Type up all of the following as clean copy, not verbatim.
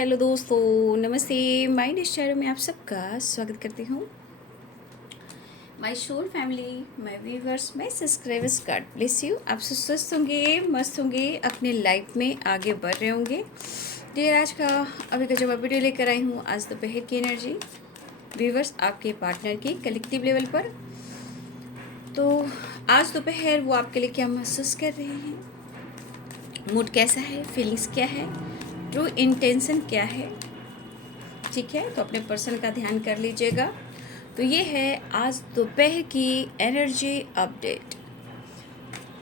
Hello दोस्तों, नमस्ते। My dish channel में आप सबका स्वागत करती हूँ। My soul family, my viewers, my subscribers, God bless you. आप सब स्वस्थ होंगे, मस्त होंगे, अपने लाइफ में आगे बढ़ रहे होंगे। डियर, आज का अभी का जो मैं वीडियो लेकर आई हूँ, आज दोपहर की एनर्जी व्यूवर्स आपके पार्टनर की कलेक्टिव लेवल पर। तो आज दोपहर वो आपके लिए क्या महसूस कर रहे हैं, मूड कैसा है, फीलिंग्स क्या है, ट्रू इंटेंशन क्या है। ठीक है, तो अपने पर्सन का ध्यान कर लीजिएगा। तो ये है आज दोपहर की एनर्जी अपडेट।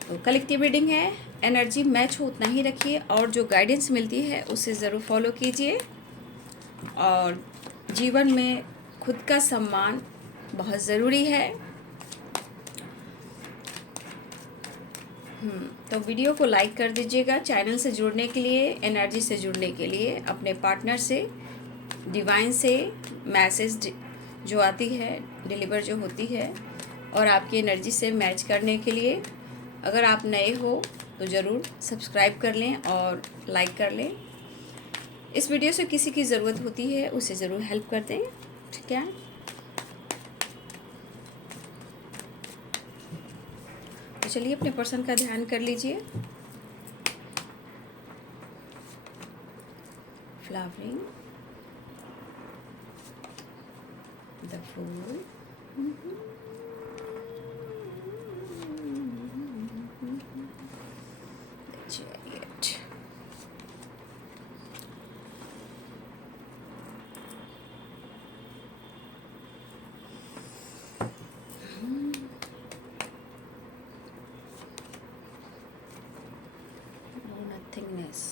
तो कलेक्टिव रीडिंग है, एनर्जी मैच हो उतना ही रखिए और जो गाइडेंस मिलती है उसे ज़रूर फॉलो कीजिए। और जीवन में खुद का सम्मान बहुत ज़रूरी है। तो वीडियो को लाइक कर दीजिएगा। चैनल से जुड़ने के लिए, एनर्जी से जुड़ने के लिए, अपने पार्टनर से, डिवाइन से मैसेज जो आती है, डिलीवर जो होती है, और आपकी एनर्जी से मैच करने के लिए अगर आप नए हो तो ज़रूर सब्सक्राइब कर लें और लाइक कर लें। इस वीडियो से किसी की ज़रूरत होती है उसे ज़रूर हेल्प कर दें। ठीक है, तो चलिए अपने पर्सन का ध्यान कर लीजिए। Flowering the fool, chariot, no nothingness,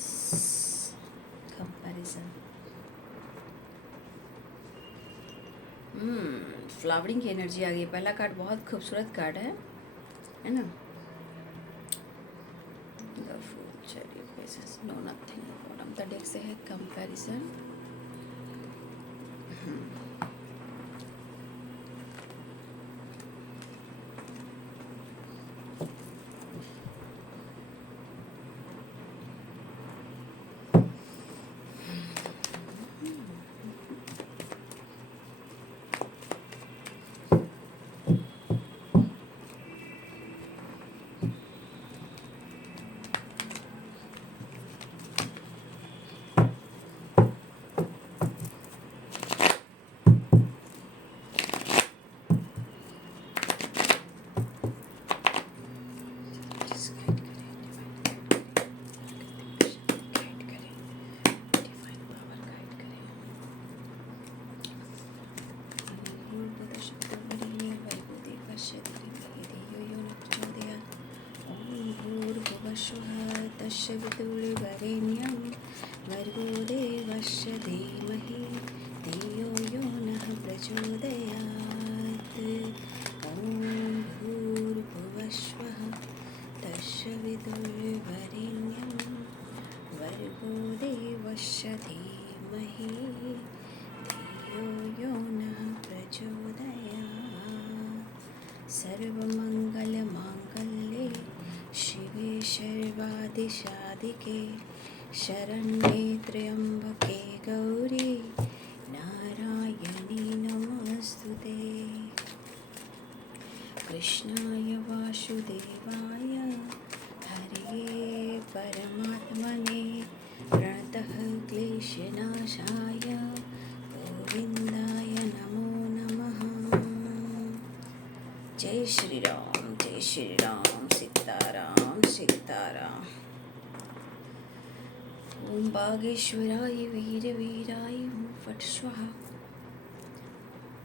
comparison। Flowering की एनर्जी आ गई। पहला कार्ड बहुत खूबसूरत कार्ड है ना। The fool, chariot, patience, no nothing. Bottom the deck से है कंपैरिजन। तस्य विदुर्वरेण्यं भर्गो देवस्य धीमहि धियो यो नः प्रचोदयात्। ॐ भूर्भुवस्वः तस्य विदुर्वरेण्यं भर्गो देवस्य धीमहि धियो यो नः प्रचोदयात्। सर्वमङ्गलमाङ्गल्ये शिवे सर्वादिसाधिके शरण्ये त्र्यम्बके गौरी नारायणी नमोस्तुते। कृष्णाय वासुदेवाय हरे परमात्मने प्रणतः क्लेशनाशाय गोविन्दाय नमो नमः। जय श्री राम, जय श्री राम, सीताराम सीताराम। ओम बागेश्वराय वीर वीराय हूँ फट स्वाहा।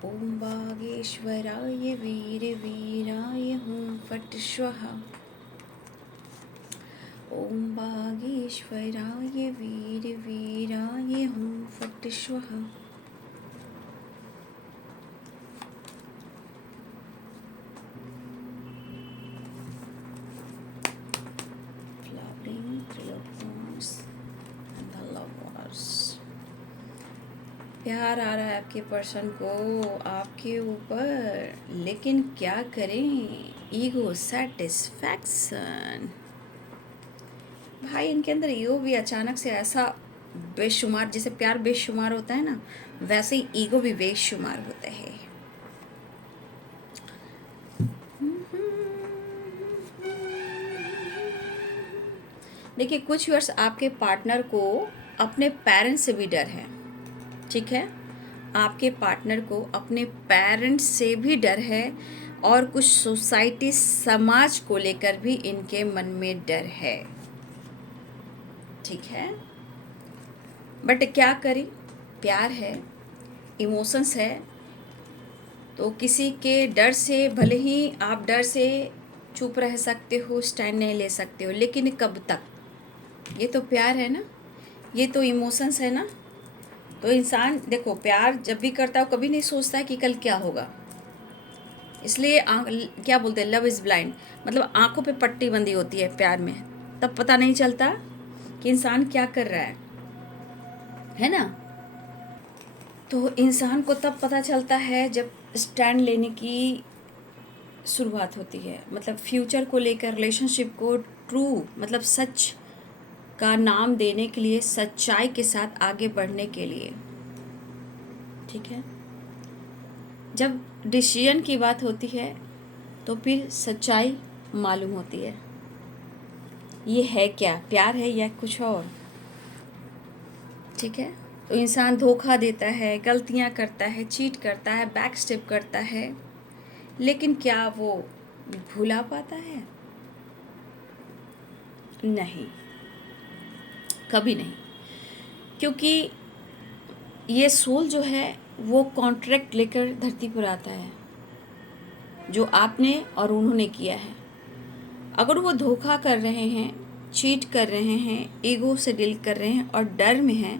ओम बागेश्वराय वीर वीराय हूँ फट स्वाहा। ओम बागेश्वराय वीर वीराय हूँ फट स्वाहा। प्यार आ रहा है आपके पर्सन को आपके ऊपर, लेकिन क्या करें, ईगो सेटिस्फैक्शन। भाई इनके अंदर ईगो भी अचानक से ऐसा बेशुमार, जैसे प्यार बेशुमार होता है ना, वैसे ही ईगो भी बेशुमार होता है। देखिए, कुछ वर्ष आपके पार्टनर को अपने पेरेंट्स से भी डर है, ठीक है। आपके पार्टनर को अपने पेरेंट्स से भी डर है, और कुछ सोसाइटी, समाज को लेकर भी इनके मन में डर है, ठीक है। बट क्या करें, प्यार है, इमोशंस है, तो किसी के डर से, भले ही आप डर से चुप रह सकते हो, स्टैंड नहीं ले सकते हो, लेकिन कब तक? ये तो प्यार है ना, ये तो इमोशंस है ना। तो इंसान देखो, प्यार जब भी करता है कभी नहीं सोचता है कि कल क्या होगा। इसलिए क्या बोलते हैं, लव इज़ ब्लाइंड, मतलब आंखों पे पट्टी बंधी होती है प्यार में, तब पता नहीं चलता कि इंसान क्या कर रहा है ना। तो इंसान को तब पता चलता है जब स्टैंड लेने की शुरुआत होती है, मतलब फ्यूचर को लेकर, रिलेशनशिप को ट्रू, मतलब सच का नाम देने के लिए, सच्चाई के साथ आगे बढ़ने के लिए, ठीक है। जब डिसीजन की बात होती है तो फिर सच्चाई मालूम होती है, ये है क्या, प्यार है या कुछ और, ठीक है। तो इंसान धोखा देता है, गलतियां करता है, चीट करता है, बैक स्टेप करता है, लेकिन क्या वो भुला पाता है? नहीं, कभी नहीं। क्योंकि ये सोल जो है वो कॉन्ट्रैक्ट लेकर धरती पर आता है, जो आपने और उन्होंने किया है। अगर वो धोखा कर रहे हैं, चीट कर रहे हैं, ईगो से डील कर रहे हैं और डर में हैं,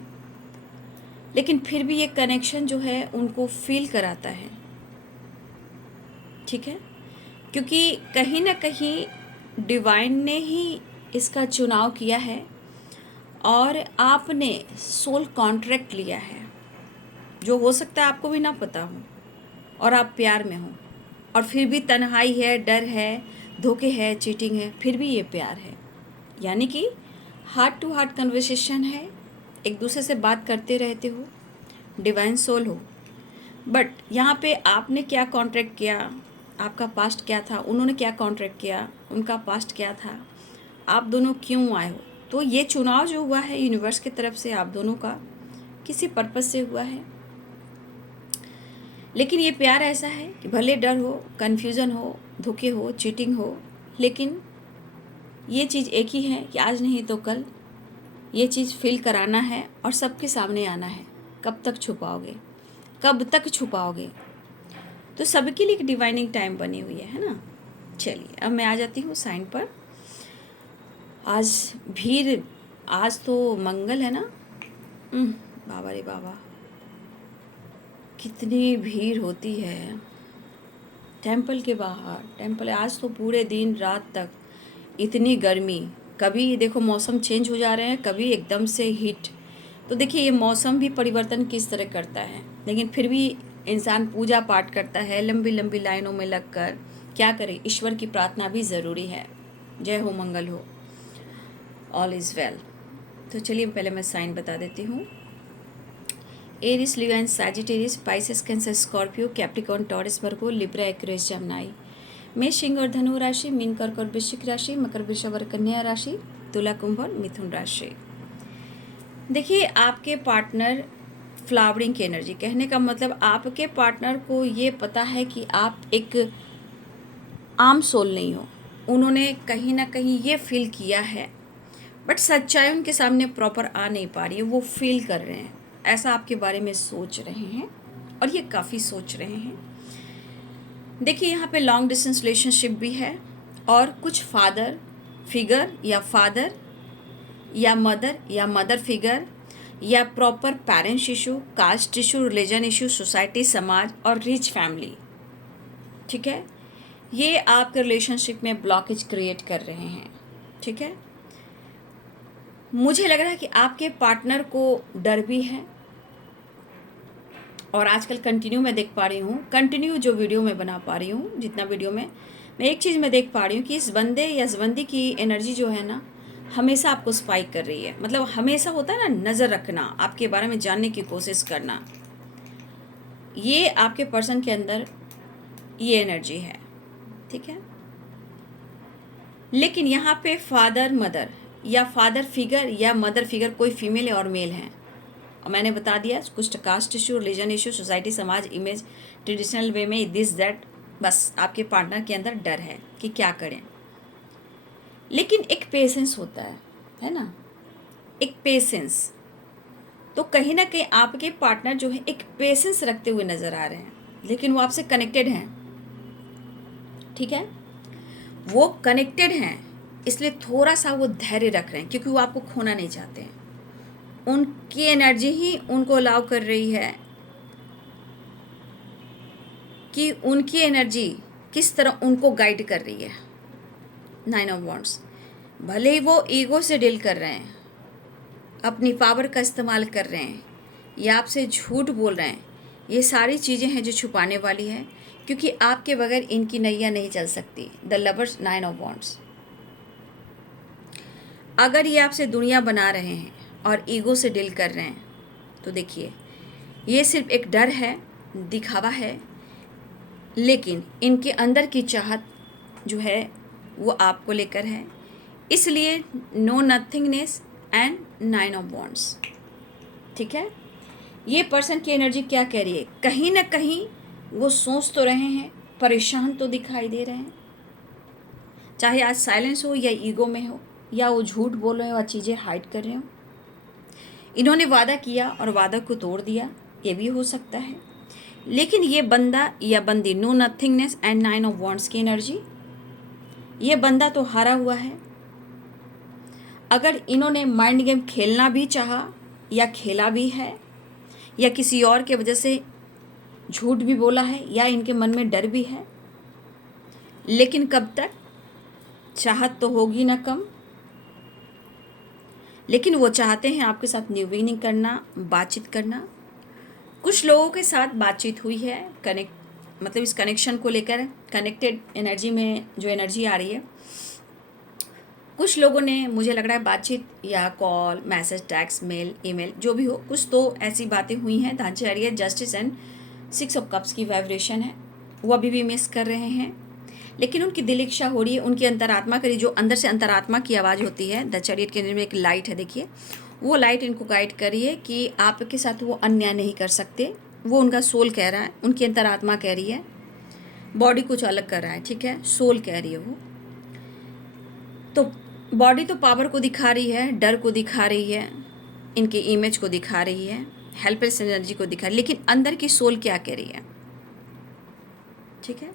लेकिन फिर भी ये कनेक्शन जो है उनको फील कराता है, ठीक है। क्योंकि कहीं ना कहीं डिवाइन ने ही इसका चुनाव किया है, और आपने सोल कॉन्ट्रैक्ट लिया है, जो हो सकता है आपको भी ना पता हो, और आप प्यार में हो, और फिर भी तन्हाई है, डर है, धोखे है, चीटिंग है, फिर भी ये प्यार है। यानी कि हार्ट टू हार्ट कन्वर्सेशन है, एक दूसरे से बात करते रहते हो, डिवाइन सोल हो। बट यहाँ पे आपने क्या कॉन्ट्रैक्ट किया, आपका पास्ट क्या था, उन्होंने क्या कॉन्ट्रैक्ट किया, उनका पास्ट क्या था, आप दोनों क्यों आए हो। तो ये चुनाव जो हुआ है यूनिवर्स की तरफ से आप दोनों का, किसी पर्पस से हुआ है। लेकिन ये प्यार ऐसा है कि भले डर हो, कन्फ्यूज़न हो, धोखे हो, चीटिंग हो, लेकिन ये चीज़ एक ही है कि आज नहीं तो कल ये चीज़ फील कराना है और सबके सामने आना है। कब तक छुपाओगे, कब तक छुपाओगे? तो सबके लिए एक डिवाइनिंग टाइम बनी हुई है ना। चलिए, अब मैं आ जाती हूँ साइन पर। आज भीड़, आज तो मंगल है ना। बाबा रे बाबा, कितनी भीड़ होती है टेंपल के बाहर। टेंपल आज तो पूरे दिन रात तक इतनी गर्मी, कभी देखो मौसम चेंज हो जा रहे हैं, कभी एकदम से हीट। तो देखिए, ये मौसम भी परिवर्तन किस तरह करता है, लेकिन फिर भी इंसान पूजा पाठ करता है लंबी लंबी लाइनों में लगकर। क्या करे, ईश्वर की प्रार्थना भी ज़रूरी है। जय हो, मंगल हो, ऑल इज़ वेल। तो चलिए पहले मैं साइन बता देती हूँ। Aries, Leo and Sagittarius, Pisces, Cancer, Scorpio, Capricorn, Taurus, Virgo, Libra, Aquarius, Gemini. मेष, सिंह और धनु राशि, मीन, कर्क और वृश्चिक राशि, मकर, वृषभ और कन्या राशि, तुला, कुंभ और मिथुन राशि। देखिए, आपके पार्टनर फ्लावरिंग की एनर्जी, कहने का मतलब आपके पार्टनर को ये पता है कि आप एक आम सोल नहीं हो। उन्होंने कहीं ना कहीं ये फील किया है, बट सच्चाई उनके सामने प्रॉपर आ नहीं पा रही है। वो फील कर रहे हैं, ऐसा आपके बारे में सोच रहे हैं, और ये काफ़ी सोच रहे हैं। देखिए, यहाँ पे लॉन्ग डिस्टेंस रिलेशनशिप भी है, और कुछ फादर फिगर या मदर फिगर या proper parents issue, caste issue, religion issue, society, समाज और रिच फैमिली, ठीक है। ये आपके रिलेशनशिप में ब्लॉकेज क्रिएट कर रहे हैं, ठीक है। मुझे लग रहा है कि आपके पार्टनर को डर भी है, और आजकल कंटिन्यू मैं देख पा रही हूँ, कंटिन्यू जो वीडियो मैं बना पा रही हूँ, जितना वीडियो में मैं एक चीज़ मैं देख पा रही हूँ कि इस बंदे या इस बंदी की एनर्जी जो है ना, हमेशा आपको स्पाई कर रही है, मतलब हमेशा होता है ना नज़र रखना, आपके बारे में जानने की कोशिश करना, ये आपके पर्सन के अंदर ये एनर्जी है, ठीक है। लेकिन यहाँ पे फादर मदर या फादर फिगर या मदर फिगर कोई फीमेल और मेल हैं, और मैंने बता दिया कुछ caste issue, religion issue, society, समाज, इमेज, ट्रेडिशनल वे में दिस दैट, बस आपके पार्टनर के अंदर डर है कि क्या करें। लेकिन एक पेशेंस होता है ना, एक पेशेंस। तो कहीं ना कहीं आपके पार्टनर जो है एक पेशेंस रखते हुए नज़र आ रहे हैं, लेकिन वो आपसे कनेक्टेड हैं, ठीक है, वो कनेक्टेड हैं, इसलिए थोड़ा सा वो धैर्य रख रहे हैं क्योंकि वो आपको खोना नहीं चाहते हैं। उनकी एनर्जी ही उनको अलाउ कर रही है कि उनकी एनर्जी किस तरह उनको गाइड कर रही है। 9 ऑफ वॉन्ड्स, भले ही वो ईगो से डील कर रहे हैं, अपनी पावर का इस्तेमाल कर रहे हैं या आपसे झूठ बोल रहे हैं, ये सारी चीज़ें हैं जो छुपाने वाली हैं, क्योंकि आपके बगैर इनकी नैया नहीं चल सकती। The lovers, 9 of wands. अगर ये आपसे दुनिया बना रहे हैं और ईगो से डील कर रहे हैं, तो देखिए ये सिर्फ एक डर है, दिखावा है, लेकिन इनके अंदर की चाहत जो है वो आपको लेकर है, इसलिए no nothingness and 9 of wands, ठीक है। ये पर्सन की एनर्जी क्या कह रही है, कहीं ना कहीं वो सोच तो रहे हैं, परेशान तो दिखाई दे रहे हैं, चाहे आज साइलेंस हो या ईगो में हो या वो झूठ बोल रहे हो और चीज़ें हाइड कर रहे हो। इन्होंने वादा किया और वादा को तोड़ दिया, ये भी हो सकता है। लेकिन ये बंदा या बंदी, no nothingness and 9 of wands की एनर्जी, ये बंदा तो हारा हुआ है। अगर इन्होंने माइंड गेम खेलना भी चाहा या खेला भी है या किसी और के वजह से झूठ भी बोला है या इनके मन में डर भी है, लेकिन कब तक, चाहत तो होगी ना कम, लेकिन वो चाहते हैं आपके साथ न्यू बिगिनिंग करना, बातचीत करना। कुछ लोगों के साथ बातचीत हुई है, मतलब इस कनेक्शन को लेकर कनेक्टेड एनर्जी में जो एनर्जी आ रही है, कुछ लोगों ने, मुझे लग रहा है बातचीत या call, message, text, mail, email, जो भी हो, कुछ तो ऐसी बातें हुई हैं। ढांचे आ रही है जस्टिस एंड 6 ऑफ कप्स की वाइब्रेशन है, वो अभी भी मिस कर रहे हैं, लेकिन उनकी दिल इच्छा हो रही है, उनकी अंतरात्मा करी, जो अंदर से अंतरात्मा की आवाज़ होती है। द चैरियट के अंदर में एक लाइट है, देखिए वो लाइट इनको गाइड कर रही है कि आपके साथ वो अन्याय नहीं कर सकते। वो उनका सोल कह रहा है, उनकी अंतरात्मा कह रही है, बॉडी कुछ अलग कर रहा है, ठीक है, सोल कह रही है वो। तो बॉडी तो पावर को दिखा रही है, डर को दिखा रही है, इनके इमेज को दिखा रही है, हेल्पलेस एनर्जी को दिखा रही है, लेकिन अंदर की सोल क्या कह रही है, ठीक है।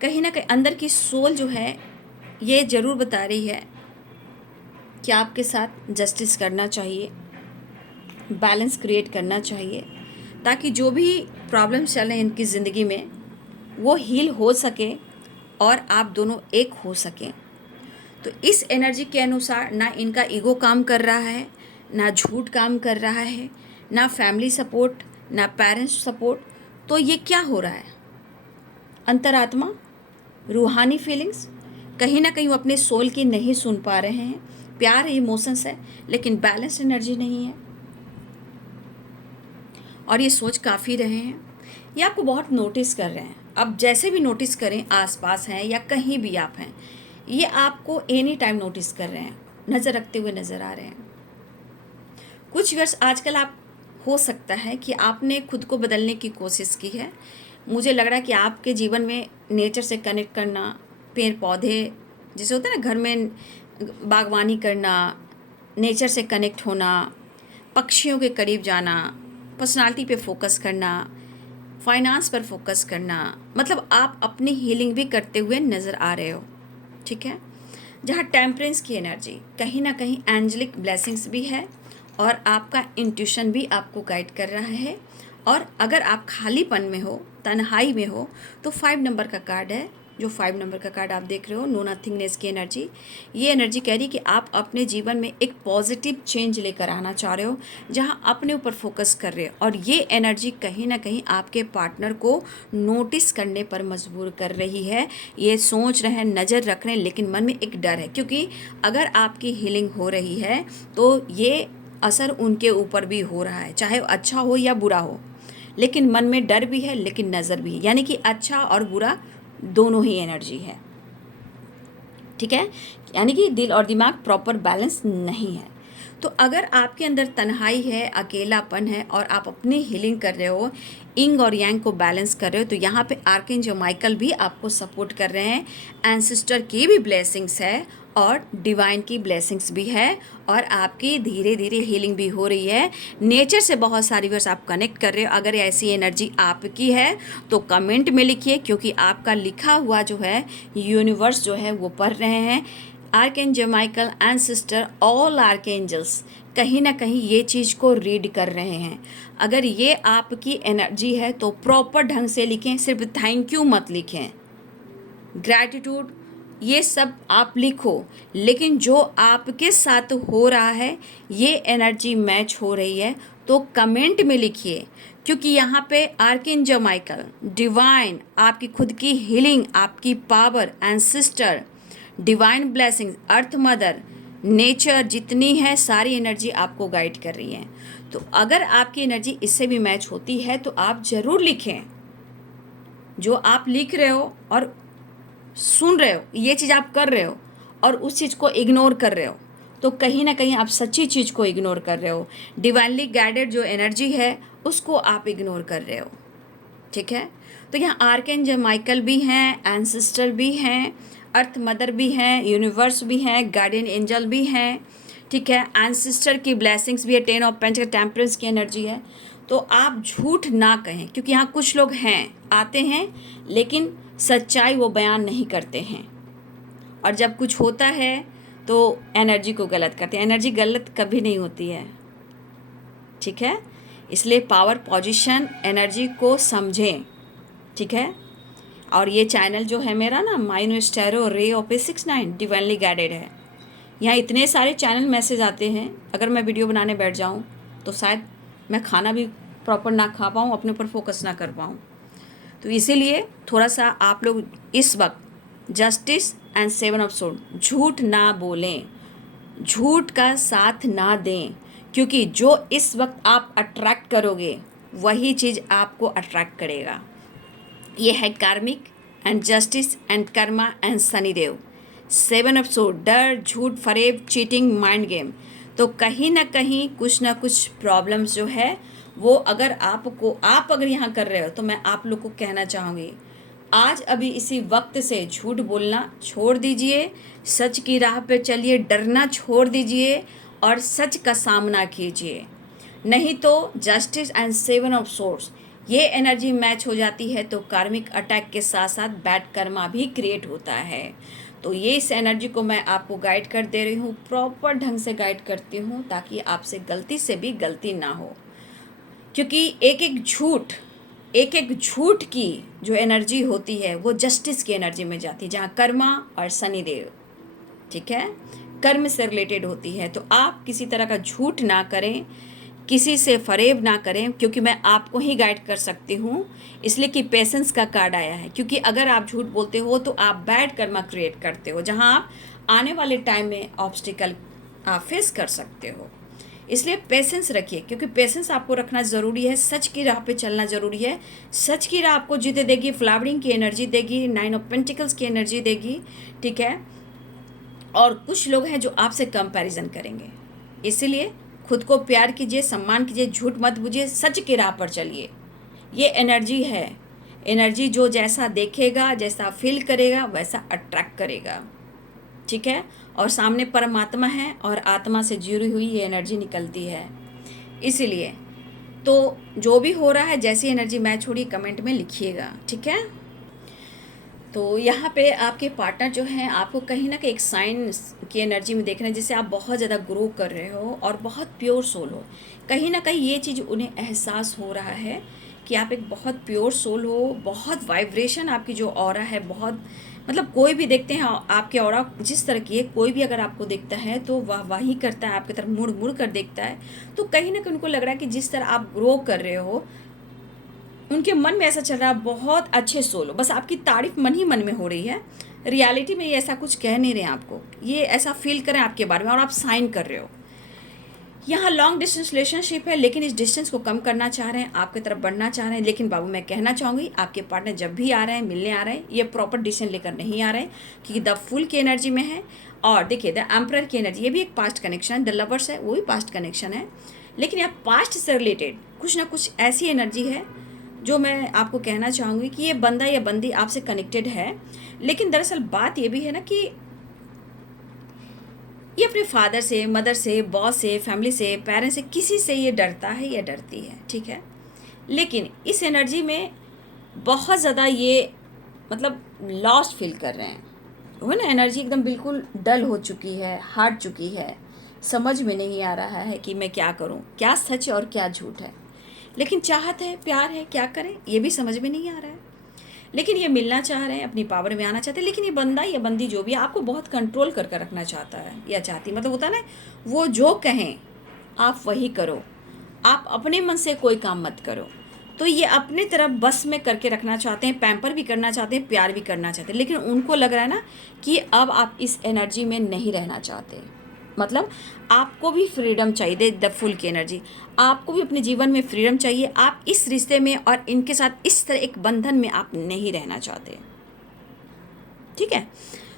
कहीं ना कहीं अंदर की सोल जो है ये ज़रूर बता रही है कि आपके साथ जस्टिस करना चाहिए, बैलेंस क्रिएट करना चाहिए, ताकि जो भी प्रॉब्लम्स चल रहे हैं इनकी ज़िंदगी में वो हील हो सके और आप दोनों एक हो सकें। तो इस एनर्जी के अनुसार ना इनका ईगो काम कर रहा है, ना झूठ काम कर रहा है, ना फैमिली सपोर्ट, ना पेरेंट्स सपोर्ट। तो ये क्या हो रहा है, अंतरात्मा, रूहानी फीलिंग्स, कहीं ना कहीं वो अपने सोल की नहीं सुन पा रहे हैं। प्यार इमोशंस है, लेकिन बैलेंस एनर्जी नहीं है, और ये सोच काफ़ी रहे हैं, ये आपको बहुत नोटिस कर रहे हैं। अब जैसे भी नोटिस करें, आसपास हैं या कहीं भी आप हैं, ये आपको एनी टाइम नोटिस कर रहे हैं, नज़र रखते हुए नज़र आ रहे हैं। कुछ वर्ष आजकल आप, हो सकता है कि आपने खुद को बदलने की कोशिश की है। मुझे लग रहा है कि आपके जीवन में नेचर से कनेक्ट करना, पेड़ पौधे जैसे होता है ना, घर में बागवानी करना, नेचर से कनेक्ट होना, पक्षियों के करीब जाना, पर्सनालिटी पे फोकस करना, फाइनेंस पर फोकस करना, मतलब आप अपनी हीलिंग भी करते हुए नज़र आ रहे हो, ठीक है। जहाँ टेम्परेंस की एनर्जी, कहीं ना कहीं एंजलिक ब्लेसिंग्स भी है और आपका इंट्यूशन भी आपको गाइड कर रहा है। और अगर आप खालीपन में हो, तन्हाई में हो, तो 5 नंबर का कार्ड है जो 5 नंबर का कार्ड आप देख रहे हो, नो नथिंगनेस की एनर्जी, ये एनर्जी कह रही है कि आप अपने जीवन में एक पॉजिटिव चेंज लेकर आना चाह रहे हो, जहां अपने ऊपर फोकस कर रहे हो। और ये एनर्जी कहीं ना कहीं आपके पार्टनर को नोटिस करने पर मजबूर कर रही है। ये सोच रहे हैं, नज़र रख रहे हैं, लेकिन मन में एक डर है, क्योंकि अगर आपकी हीलिंग हो रही है तो ये असर उनके ऊपर भी हो रहा है, चाहे अच्छा हो या बुरा हो। लेकिन मन में डर भी है, लेकिन नज़र भी है, यानी कि अच्छा और बुरा दोनों ही एनर्जी है। ठीक है, यानी कि दिल और दिमाग प्रॉपर बैलेंस नहीं है। तो अगर आपके अंदर तन्हाई है, अकेलापन है और आप अपनी हीलिंग कर रहे हो, इंग और यांग को बैलेंस कर रहे हो, तो यहाँ पे आर्कएंजल माइकल भी आपको सपोर्ट कर रहे हैं। एंसेस्टर की भी ब्लेसिंग्स है और डिवाइन की ब्लेसिंग्स भी है, और आपकी धीरे धीरे हीलिंग भी हो रही है। नेचर से बहुत सारी वर्स आप कनेक्ट कर रहे हो। अगर ऐसी एनर्जी आपकी है तो कमेंट में लिखिए, क्योंकि आपका लिखा हुआ जो है यूनिवर्स जो है वो पढ़ रहे हैं। Archangel Michael, ancestor, all archangels कहीं ना कहीं ये चीज़ को रीड कर रहे हैं। अगर ये आपकी एनर्जी है तो प्रॉपर ढंग से लिखें, सिर्फ थैंक यू मत लिखें, ग्रैटिट्यूड ये सब आप लिखो, लेकिन जो आपके साथ हो रहा है ये एनर्जी मैच हो रही है तो कमेंट में लिखिए। क्योंकि यहाँ पे आर्कएंजल माइकल, डिवाइन, आपकी खुद की हीलिंग, आपकी पावर, एंसेस्टर, डिवाइन ब्लेसिंग्स, अर्थ मदर, नेचर जितनी है सारी एनर्जी आपको गाइड कर रही है। तो अगर आपकी एनर्जी इससे भी मैच होती है तो आप ज़रूर लिखें। जो आप लिख रहे हो और सुन रहे हो, ये चीज़ आप कर रहे हो और उस चीज़ को इग्नोर कर रहे हो, तो कहीं ना कहीं आप सच्ची चीज़ को इग्नोर कर रहे हो। डिवाइनली गाइडेड जो एनर्जी है उसको आप इग्नोर कर रहे हो। ठीक है, तो यहाँ आर्कएंजल माइकल भी हैं, एंसेस्टर भी हैं, अर्थ मदर भी हैं, यूनिवर्स भी हैं, गार्डियन एंजल भी हैं। ठीक है, एंसेस्टर की ब्लेसिंग्स भी है, 10 ऑफ पेंटेकल, टेम्परेंस की एनर्जी है। तो आप झूठ ना कहें, क्योंकि यहाँ कुछ लोग हैं, आते हैं लेकिन सच्चाई वो बयान नहीं करते हैं, और जब कुछ होता है तो एनर्जी को गलत करते हैं। एनर्जी गलत कभी नहीं होती है। ठीक है, इसलिए पावर पोजीशन एनर्जी को समझें। ठीक है, और ये चैनल जो है मेरा ना, minus tarot ray of 69 divinely guided है। यहाँ इतने सारे चैनल मैसेज आते हैं, अगर मैं वीडियो बनाने बैठ जाऊँ तो शायद मैं खाना भी प्रॉपर ना खा पाऊँ, अपने ऊपर फोकस ना कर पाऊँ। तो इसीलिए थोड़ा सा आप लोग इस वक्त जस्टिस एंड 7 ऑफ सोर्ड, झूठ ना बोलें, झूठ का साथ ना दें, क्योंकि जो इस वक्त आप अट्रैक्ट करोगे वही चीज़ आपको अट्रैक्ट करेगा। ये है कार्मिक and justice and Karma and Shanidev. 7 of sword, डर, झूठ, फरेब, चीटिंग, माइंड गेम। तो कहीं ना कहीं कुछ ना कुछ प्रॉब्लम्स जो है वो अगर आप अगर यहाँ कर रहे हो, तो मैं आप लोग को कहना चाहूँगी, आज अभी इसी वक्त से झूठ बोलना छोड़ दीजिए, सच की राह पे चलिए, डरना छोड़ दीजिए और सच का सामना कीजिए। नहीं तो जस्टिस एंड 7 ऑफ सोर्ड्स ये एनर्जी मैच हो जाती है तो कार्मिक अटैक के साथ साथ बैड कर्मा भी क्रिएट होता है। तो ये इस एनर्जी को मैं आपको गाइड कर दे रही हूँ, प्रॉपर ढंग से गाइड करती हूँ, ताकि आपसे गलती से भी गलती ना हो। क्योंकि एक एक झूठ की जो एनर्जी होती है वो जस्टिस की एनर्जी में जाती है, जहाँ कर्मा और शनिदेव, ठीक है, कर्म से रिलेटेड होती है। तो आप किसी तरह का झूठ ना करें, किसी से फरेब ना करें, क्योंकि मैं आपको ही गाइड कर सकती हूँ। इसलिए कि पेशेंस का कार्ड आया है, क्योंकि अगर आप झूठ बोलते हो तो आप बैड कर्मा क्रिएट करते हो, जहाँ आप आने वाले टाइम में ऑब्स्टिकल आप फेस कर सकते हो। इसलिए पेशेंस रखिए, क्योंकि पेशेंस आपको रखना ज़रूरी है, सच की राह पे चलना ज़रूरी है। सच की राह आपको जीते देगी, फ्लावरिंग की एनर्जी देगी, 9 ऑफ पेंटिकल्स की एनर्जी देगी। ठीक है, और कुछ लोग हैं जो आपसे कंपैरिजन करेंगे, इसीलिए खुद को प्यार कीजिए, सम्मान कीजिए, झूठ मत बुझिए, सच की राह पर चलिए। ये एनर्जी है, एनर्जी जो जैसा देखेगा, जैसा फील करेगा, वैसा अट्रैक्ट करेगा। ठीक है, और सामने परमात्मा है और आत्मा से जुड़ी हुई ये एनर्जी निकलती है। इसीलिए तो जो भी हो रहा है, जैसी एनर्जी मैच हो रही है, कमेंट में लिखिएगा। ठीक है, तो यहाँ पे आपके पार्टनर जो हैं आपको कहीं ना कहीं एक साइन की एनर्जी में देख रहे हैं, जिससे आप बहुत ज़्यादा ग्रो कर रहे हो और बहुत प्योर सोल हो। कहीं ना कहीं ये चीज़ उन्हें एहसास हो रहा है कि आप एक बहुत प्योर सोल हो, बहुत वाइब्रेशन आपकी जो ऑरा है बहुत मतलब कोई भी देखते हैं आपके ऑरा जिस तरह की है, कोई भी अगर आपको देखता है तो वाह करता है, आपकी तरफ मुड़ मुड़ कर देखता है, तो कहीं ना कहीं उनको लग रहा है कि जिस तरह आप ग्रो कर रहे हो, उनके मन में ऐसा चल रहा है बहुत अच्छे सोलो, बस आपकी तारीफ मन ही मन में हो रही है। रियलिटी में ये ऐसा कुछ कह नहीं रहे हैं आपको, ये ऐसा फील करें आपके बारे में और आप साइन कर रहे हो। यहाँ लॉन्ग डिस्टेंस रिलेशनशिप है, लेकिन इस डिस्टेंस को कम करना चाह रहे हैं, आपकी तरफ बढ़ना चाह रहे हैं। लेकिन बाबू मैं कहना चाहूँगी, आपके पार्टनर जब भी आ रहे हैं, मिलने आ रहे हैं, ये प्रॉपर डिसीजन लेकर नहीं आ रहे हैं, क्योंकि द फुल की एनर्जी में है। और देखिए द एम्परर की एनर्जी, ये भी एक पास्ट कनेक्शन है। द लवर्स है, वो भी पास्ट कनेक्शन है, लेकिन यहाँ पास्ट से रिलेटेड कुछ ना कुछ ऐसी एनर्जी है जो मैं आपको कहना चाहूँगी कि ये बंदा या बंदी आपसे कनेक्टेड है। लेकिन दरअसल बात ये भी है ना कि ये अपने फादर से, मदर से, बॉस से, फैमिली से, पेरेंट्स से, किसी से ये डरता है या डरती है, ठीक है। लेकिन इस एनर्जी में बहुत ज़्यादा ये मतलब लॉस्ट फील कर रहे हैं, वो ना एनर्जी एकदम बिल्कुल डल हो चुकी है, हार चुकी है, समझ में नहीं आ रहा है कि मैं क्या करूं, क्या सच और क्या झूठ है। लेकिन चाहत है, प्यार है, क्या करें ये भी समझ में नहीं आ रहा है। लेकिन ये मिलना चाह रहे हैं, अपनी पावर में आना चाहते हैं, लेकिन ये बंदा या बंदी जो भी है आपको बहुत कंट्रोल कर रखना चाहता है या चाहती, मतलब होता है ना, वो जो कहें आप वही करो, आप अपने मन से कोई काम मत करो। तो ये अपने तरफ बस में करके रखना चाहते हैं, पैम्पर भी करना चाहते हैं, प्यार भी करना चाहते हैं, लेकिन उनको लग रहा है ना कि अब आप इस एनर्जी में नहीं रहना चाहते। मतलब आपको भी फ्रीडम चाहिए, द फुल की एनर्जी, आपको भी अपने जीवन में फ्रीडम चाहिए। आप इस रिश्ते में और इनके साथ इस तरह एक बंधन में आप नहीं रहना चाहते, ठीक है।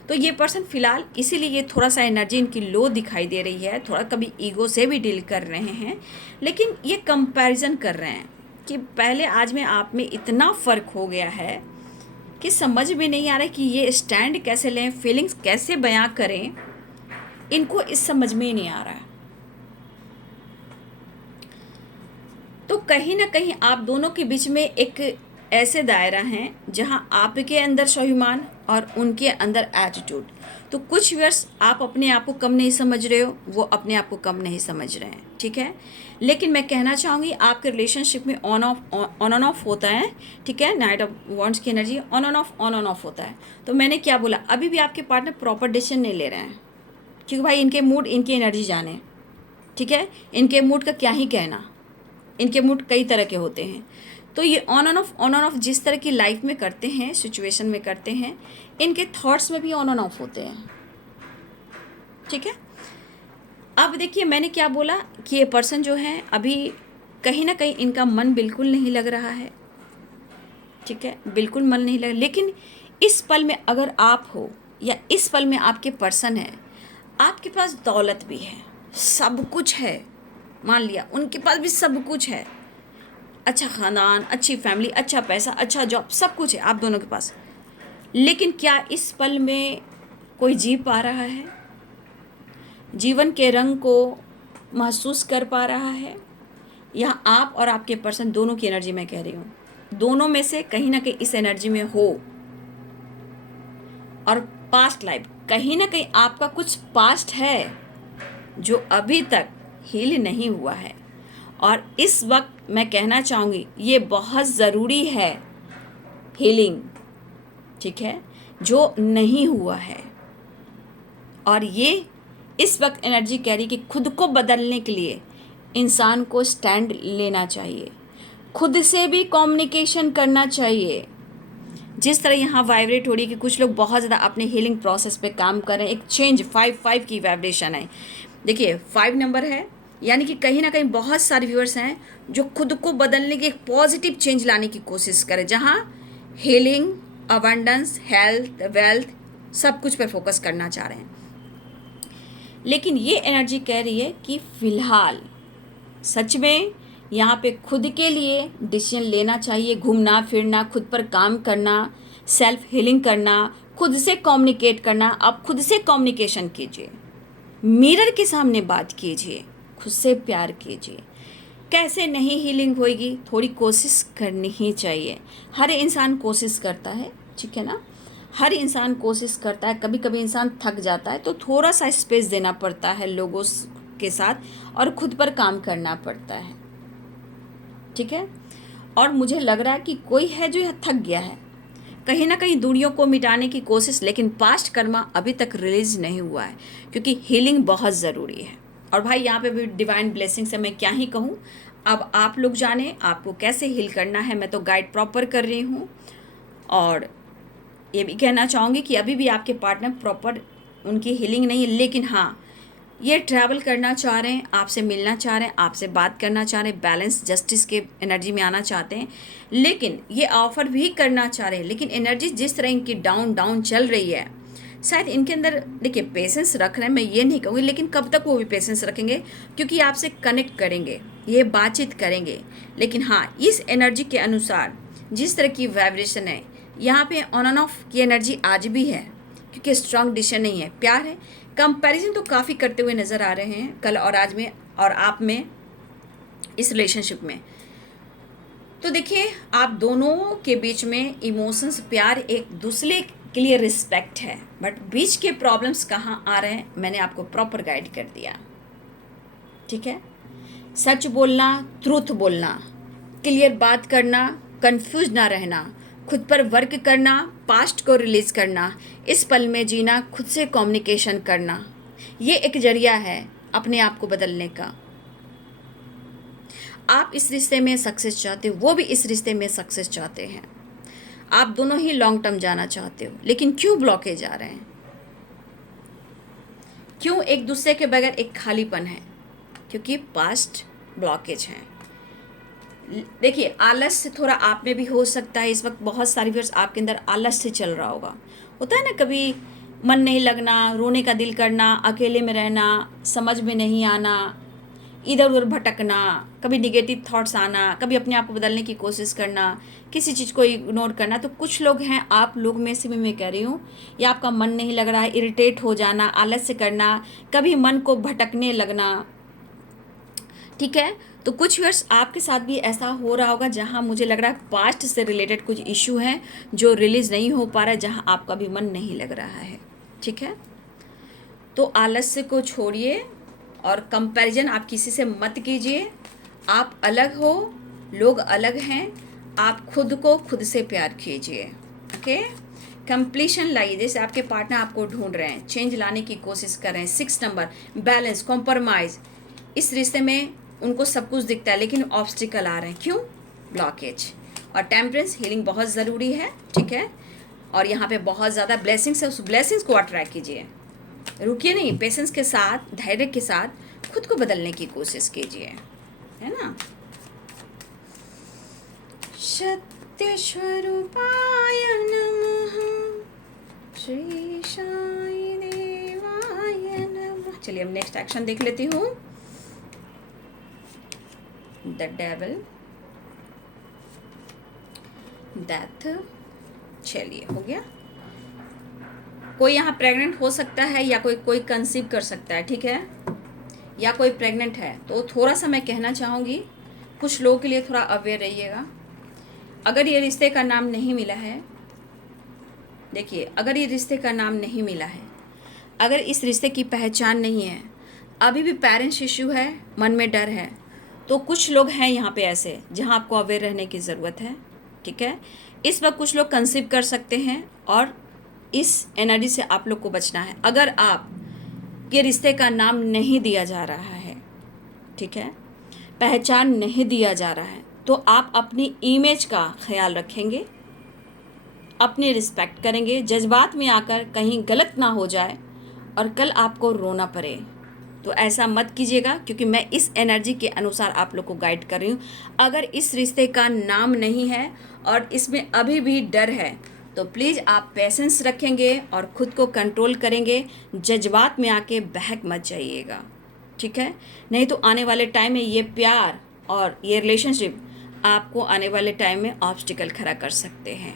तो ये पर्सन फिलहाल इसीलिए ये थोड़ा सा एनर्जी इनकी लो दिखाई दे रही है, थोड़ा कभी ईगो से भी डील कर रहे हैं, लेकिन ये कंपैरिजन कर रहे हैं कि पहले आज में आप में इतना फ़र्क हो गया है कि समझ में नहीं आ रहा है कि ये स्टैंड कैसे लें, फीलिंग्स कैसे बयां करें, इनको इस समझ में ही नहीं आ रहा है। तो कहीं ना कहीं आप दोनों के बीच में एक ऐसे दायरा हैं जहां आपके अंदर स्वाभिमान और उनके अंदर एटीट्यूड। तो कुछ व्यूअर्स आप अपने आप को कम नहीं समझ रहे हो, वो अपने आप को कम नहीं समझ रहे हैं, ठीक है। लेकिन मैं कहना चाहूँगी आपके रिलेशनशिप में ऑन ऑन ऑफ होता है, ठीक है। नाइट ऑफ वॉन्ड्स की एनर्जी ऑन ऑन ऑफ होता है। तो मैंने क्या बोला, अभी भी आपके पार्टनर प्रॉपर डिसीजन नहीं ले रहे हैं, क्योंकि भाई इनके मूड, इनकी एनर्जी जाने, ठीक है। इनके मूड का क्या ही कहना, इनके मूड कई तरह के होते हैं। तो ये ऑन ऑन ऑफ जिस तरह की लाइफ में करते हैं, सिचुएशन में करते हैं, इनके थॉट्स में भी ऑन ऑफ होते हैं, ठीक है। अब देखिए मैंने क्या बोला कि ये पर्सन जो है अभी कहीं ना कहीं इनका मन बिल्कुल नहीं लग रहा है, ठीक है, बिल्कुल मन नहीं लग। लेकिन इस पल में अगर आप हो या इस पल में आपके पर्सन है, आपके पास दौलत भी है, सब कुछ है, मान लिया उनके पास भी सब कुछ है, अच्छा ख़ानदान, अच्छी फैमिली, अच्छा पैसा, अच्छा जॉब, सब कुछ है आप दोनों के पास। लेकिन क्या इस पल में कोई जी पा रहा है, जीवन के रंग को महसूस कर पा रहा है? या आप और आपके पर्सन दोनों की एनर्जी मैं कह रही हूँ, दोनों में से कहीं ना कहीं इस एनर्जी में हो। और पास्ट लाइफ, कहीं ना कहीं आपका कुछ पास्ट है जो अभी तक हील नहीं हुआ है, और इस वक्त मैं कहना चाहूँगी ये बहुत ज़रूरी है हीलिंग, ठीक है, जो नहीं हुआ है। और ये इस वक्त एनर्जी कह रही कि खुद को बदलने के लिए इंसान को स्टैंड लेना चाहिए, खुद से भी कम्युनिकेशन करना चाहिए। जिस तरह यहाँ वाइब्रेट हो रही है कि कुछ लोग बहुत ज़्यादा अपने हीलिंग प्रोसेस पे काम कर रहे हैं, एक चेंज 5 की वाइब्रेशन है। देखिए 5 नंबर है, यानी कि कहीं ना कहीं बहुत सारे व्यूअर्स हैं जो खुद को बदलने की एक पॉजिटिव चेंज लाने की कोशिश करें, जहाँ हीलिंग, अबंडेंस, हेल्थ, वेल्थ, सब कुछ पर फोकस करना चाह रहे हैं। लेकिन ये एनर्जी कह रही है कि फ़िलहाल सच में यहाँ पे खुद के लिए डिसीजन लेना चाहिए, घूमना फिरना, खुद पर काम करना, सेल्फ हीलिंग करना, खुद से कम्युनिकेट करना। आप खुद से कम्युनिकेशन कीजिए, मिरर के सामने बात कीजिए, खुद से प्यार कीजिए। कैसे नहीं हीलिंग होएगी, थोड़ी कोशिश करनी ही चाहिए। हर इंसान कोशिश करता है, ठीक है ना, हर इंसान कोशिश करता है। कभी कभी इंसान थक जाता है तो थोड़ा सा स्पेस देना पड़ता है लोगों के साथ और खुद पर काम करना पड़ता है, ठीक है। और मुझे लग रहा है कि कोई है जो यह थक गया है, कहीं ना कहीं दूरियों को मिटाने की कोशिश, लेकिन पास्ट कर्मा अभी तक रिलीज नहीं हुआ है, क्योंकि हीलिंग बहुत ज़रूरी है। और भाई यहाँ पे भी डिवाइन ब्लेसिंग से मैं क्या ही कहूँ, अब आप लोग जाने आपको कैसे हील करना है। मैं तो गाइड प्रॉपर कर रही हूँ, और ये भी कहना चाहूँगी कि अभी भी आपके पार्टनर प्रॉपर उनकी हीलिंग नहीं है, लेकिन हाँ ये ट्रैवल करना चाह रहे हैं, आपसे मिलना चाह रहे हैं, आपसे बात करना चाह रहे हैं, बैलेंस जस्टिस के एनर्जी में आना चाहते हैं, लेकिन ये ऑफर भी करना चाह रहे हैं। लेकिन एनर्जी जिस तरह इनकी डाउन डाउन चल रही है, शायद इनके अंदर देखिए पेशेंस रख रहे हैं, मैं ये नहीं कहूँगी, लेकिन कब तक वो भी पेशेंस रखेंगे, क्योंकि आपसे कनेक्ट करेंगे, ये बातचीत करेंगे। लेकिन हाँ इस एनर्जी के अनुसार जिस तरह की वाइब्रेशन है यहाँ पे ऑन एंड ऑफ की एनर्जी आज भी है, क्योंकि स्ट्रांग डिसीजन नहीं है, प्यार है। कंपैरिजन तो काफ़ी करते हुए नज़र आ रहे हैं कल और आज में और आप में, इस रिलेशनशिप में। तो देखिए आप दोनों के बीच में इमोशंस, प्यार, एक दूसरे के लिए रिस्पेक्ट है, बट बीच के प्रॉब्लम्स कहाँ आ रहे हैं मैंने आपको प्रॉपर गाइड कर दिया। ठीक है, सच बोलना, ट्रूथ बोलना, क्लियर बात करना, कंफ्यूज ना रहना, खुद पर वर्क करना, पास्ट को रिलीज करना, इस पल में जीना, खुद से कम्युनिकेशन करना, ये एक जरिया है अपने आप को बदलने का। आप इस रिश्ते में सक्सेस चाहते हो, वो भी इस रिश्ते में सक्सेस चाहते हैं, आप दोनों ही लॉन्ग टर्म जाना चाहते हो, लेकिन क्यों ब्लॉकेज आ रहे हैं, क्यों एक दूसरे के बगैर एक खालीपन है, क्योंकि पास्ट ब्लॉकेज हैं। देखिए आलस से थोड़ा आप में भी हो सकता है, इस वक्त बहुत सारी व्यूअर्स आपके अंदर आलस से चल रहा होगा। होता है ना, कभी मन नहीं लगना, रोने का दिल करना, अकेले में रहना, समझ में नहीं आना, इधर उधर भटकना, कभी निगेटिव थॉट्स आना, कभी अपने आप को बदलने की कोशिश करना, किसी चीज़ को इग्नोर करना। तो कुछ लोग हैं, आप लोग में से भी मैं कह रही हूँ, या आपका मन नहीं लग रहा है, इरिटेट हो जाना, आलस से करना, कभी मन को भटकने लगना। ठीक है, तो कुछ व्यूअर्स आपके साथ भी ऐसा हो रहा होगा, जहाँ मुझे लग रहा है पास्ट से रिलेटेड कुछ इशू है जो रिलीज नहीं हो पा रहा है, जहाँ आपका भी मन नहीं लग रहा है। ठीक है, तो आलस्य को छोड़िए और कंपैरिजन आप किसी से मत कीजिए। आप अलग हो, लोग अलग हैं, आप खुद को खुद से प्यार कीजिए। ओके, कंप्लीशन लाइए, जैसे आपके पार्टनर आपको ढूंढ रहे हैं, चेंज लाने की कोशिश कर रहे हैं। 6 नंबर बैलेंस, कॉम्प्रोमाइज़, इस रिश्ते में उनको सब कुछ दिखता है, लेकिन ऑब्स्टिकल आ रहे हैं, क्यों, ब्लॉकेज। और टेम्परेंस, हीलिंग बहुत ज़रूरी है। ठीक है, और यहाँ पे बहुत ज़्यादा ब्लेसिंग्स है, उस ब्लेसिंग्स को अट्रैक्ट कीजिए, रुकिए नहीं, पेशेंस के साथ, धैर्य के साथ खुद को बदलने की कोशिश कीजिए, है ना। सत्य स्वरूपाय नमः, श्री साई देवाय नमः। चलिए अब नेक्स्ट एक्शन देख लेती हूँ। द डेविल, डेथ, चलिए हो गया। कोई यहाँ प्रेग्नेंट हो सकता है, या कोई कंसीव कर सकता है। ठीक है, या कोई प्रेग्नेंट है, तो थोड़ा सा मैं कहना चाहूँगी, कुछ लोगों के लिए थोड़ा अवेयर रहिएगा। अगर ये रिश्ते का नाम नहीं मिला है, देखिए अगर ये रिश्ते का नाम नहीं मिला है, अगर इस रिश्ते की पहचान नहीं है, अभी भी पेरेंट्स इश्यू है, मन में डर है, तो कुछ लोग हैं यहाँ पे ऐसे जहाँ आपको अवेयर रहने की ज़रूरत है। ठीक है, इस वक्त कुछ लोग कंसीव कर सकते हैं, और इस एनर्जी से आप लोग को बचना है। अगर आप के रिश्ते का नाम नहीं दिया जा रहा है, ठीक है, पहचान नहीं दिया जा रहा है, तो आप अपनी इमेज का ख्याल रखेंगे, अपनी रिस्पेक्ट करेंगे, जज्बात में आकर कहीं गलत ना हो जाए और कल आपको रोना पड़े, तो ऐसा मत कीजिएगा, क्योंकि मैं इस एनर्जी के अनुसार आप लोग को गाइड कर रही हूँ। अगर इस रिश्ते का नाम नहीं है और इसमें अभी भी डर है, तो प्लीज़ आप पेशेंस रखेंगे और ख़ुद को कंट्रोल करेंगे, जज्बात में आके बहक मत जाइएगा। ठीक है, नहीं तो आने वाले टाइम में ये प्यार और ये रिलेशनशिप आपको आने वाले टाइम में ऑब्स्टिकल खड़ा कर सकते हैं।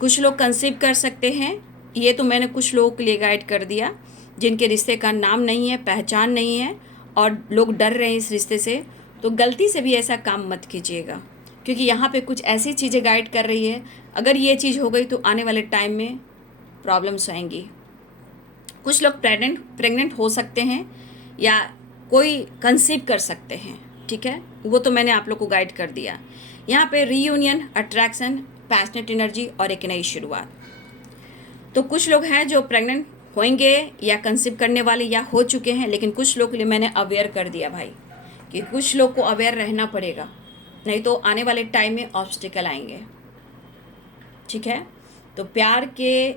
कुछ लोग कंसीव कर सकते हैं, ये तो मैंने कुछ लोगों के लिए गाइड कर दिया, जिनके रिश्ते का नाम नहीं है, पहचान नहीं है, और लोग डर रहे हैं इस रिश्ते से, तो गलती से भी ऐसा काम मत कीजिएगा, क्योंकि यहाँ पे कुछ ऐसी चीज़ें गाइड कर रही है, अगर ये चीज़ हो गई तो आने वाले टाइम में प्रॉब्लम्स आएंगी। कुछ लोग प्रेग्नेंट हो सकते हैं, या कोई कंसीव कर सकते हैं। ठीक है, वो तो मैंने आप लोग को गाइड कर दिया। यहाँ पे रीयूनियन, अट्रैक्शन, पैशनेट एनर्जी और एक नई शुरुआत। तो कुछ लोग हैं जो प्रेग्नेंट होंगे या कंसीव करने वाले या हो चुके हैं, लेकिन कुछ लोग के लिए मैंने अवेयर कर दिया भाई कि कुछ लोग को अवेयर रहना पड़ेगा, नहीं तो आने वाले टाइम में ऑब्स्टिकल आएंगे। ठीक है, तो प्यार के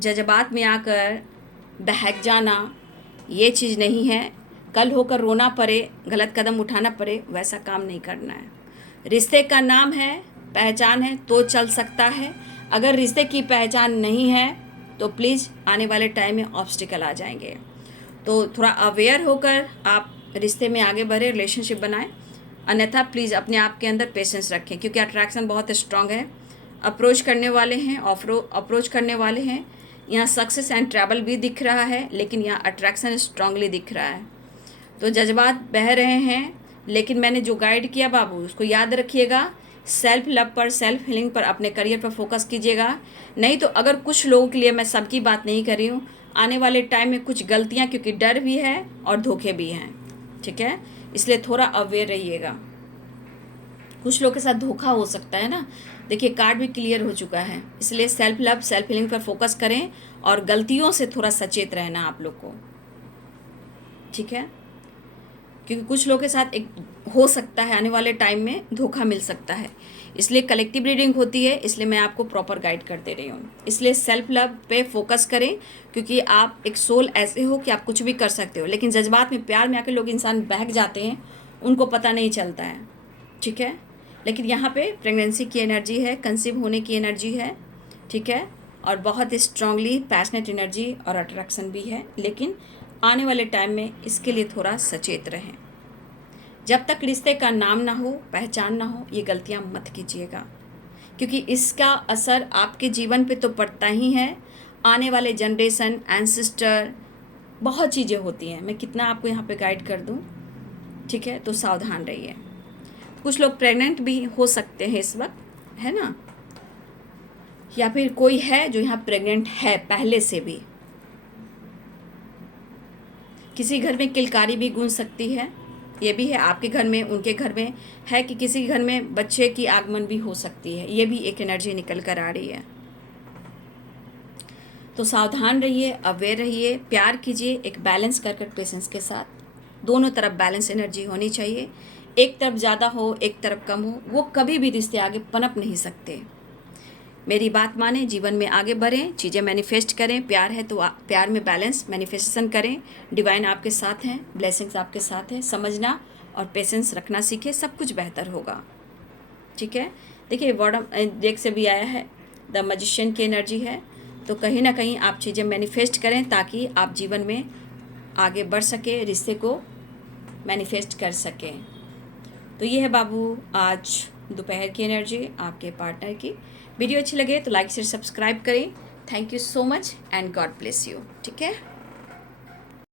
जज्बात में आकर बहक जाना ये चीज़ नहीं है। कल होकर रोना पड़े, गलत कदम उठाना पड़े, वैसा काम नहीं करना है। रिश्ते का नाम है, पहचान है तो चल सकता है। अगर रिश्ते की पहचान नहीं है तो प्लीज़ आने वाले टाइम में ऑब्स्टिकल आ जाएंगे। तो थोड़ा अवेयर होकर आप रिश्ते में आगे बढ़े, रिलेशनशिप बनाएं। अन्यथा प्लीज़ अपने आप के अंदर पेशेंस रखें, क्योंकि अट्रैक्शन बहुत स्ट्रांग है। अप्रोच करने वाले हैं, अप्रोच करने वाले हैं। यहाँ सक्सेस एंड ट्रैवल भी दिख रहा है, लेकिन यहाँ अट्रैक्शन स्ट्रांगली दिख रहा है। तो जज्बात बह रहे हैं, लेकिन मैंने जो गाइड किया बाबू उसको याद रखिएगा। सेल्फ लव पर, सेल्फ हीलिंग पर, अपने करियर पर फोकस कीजिएगा। नहीं तो अगर कुछ लोगों के लिए, मैं सबकी बात नहीं कर रही हूँ, आने वाले टाइम में कुछ गलतियाँ, क्योंकि डर भी है और धोखे भी हैं। ठीक है, इसलिए थोड़ा अवेयर रहिएगा। कुछ लोग के साथ धोखा हो सकता है ना। देखिए कार्ड भी क्लियर हो चुका है, इसलिए सेल्फ लव, सेल्फ हीलिंग पर फोकस करें और गलतियों से थोड़ा सचेत रहना आप लोग को। ठीक है, क्योंकि कुछ लोगों के साथ एक हो सकता है आने वाले टाइम में धोखा मिल सकता है। इसलिए कलेक्टिव रीडिंग होती है, इसलिए मैं आपको प्रॉपर गाइड कर दे रही हूँ। इसलिए सेल्फ लव पे फोकस करें, क्योंकि आप एक सोल ऐसे हो कि आप कुछ भी कर सकते हो, लेकिन जज्बात में, प्यार में आकर लोग इंसान बहक जाते हैं, उनको पता नहीं चलता है। ठीक है, लेकिन यहाँ पे प्रेगनेंसी की एनर्जी है, कंसीव होने की एनर्जी है। ठीक है, और बहुत स्ट्रांगली पैशनेट एनर्जी और अट्रैक्शन भी है, लेकिन आने वाले टाइम में इसके लिए थोड़ा सचेत रहें। जब तक रिश्ते का नाम ना हो, पहचान ना हो, ये गलतियाँ मत कीजिएगा, क्योंकि इसका असर आपके जीवन पे तो पड़ता ही है। आने वाले जनरेशन, एंसेस्टर, बहुत चीज़ें होती हैं। मैं कितना आपको यहाँ पे गाइड कर दूँ। ठीक है, तो सावधान रहिए। कुछ लोग प्रेग्नेंट भी हो सकते हैं इस वक्त, है ना, या फिर कोई है जो यहाँ प्रेग्नेंट है पहले से भी। किसी घर में किलकारी भी गूंज सकती है, ये भी है। आपके घर में, उनके घर में है कि किसी घर में बच्चे की आगमन भी हो सकती है, ये भी एक एनर्जी निकल कर आ रही है। तो सावधान रहिए, अवेयर रहिए, प्यार कीजिए एक बैलेंस कर पेशेंस के साथ। दोनों तरफ बैलेंस एनर्जी होनी चाहिए। एक तरफ ज़्यादा हो, एक तरफ कम हो, वो कभी भी रिश्ते आगे पनप नहीं सकते। मेरी बात माने, जीवन में आगे बढ़ें, चीज़ें मैनिफेस्ट करें। प्यार है तो प्यार में बैलेंस मैनिफेस्टेशन करें। डिवाइन आपके साथ हैं, ब्लेसिंग्स आपके साथ हैं। समझना और पेशेंस रखना सीखें, सब कुछ बेहतर होगा। ठीक है, देखिए बॉटम डेक से भी आया है, द मैजिशियन की एनर्जी है। तो कहीं ना कहीं आप चीज़ें मैनिफेस्ट करें ताकि आप जीवन में आगे बढ़ सके, रिश्ते को मैनिफेस्ट कर सकें। तो ये है बाबू आज दोपहर की एनर्जी आपके पार्टनर की। वीडियो अच्छी लगे तो लाइक शेयर सब्सक्राइब करें। Thank you so much and God bless you. ठीक है।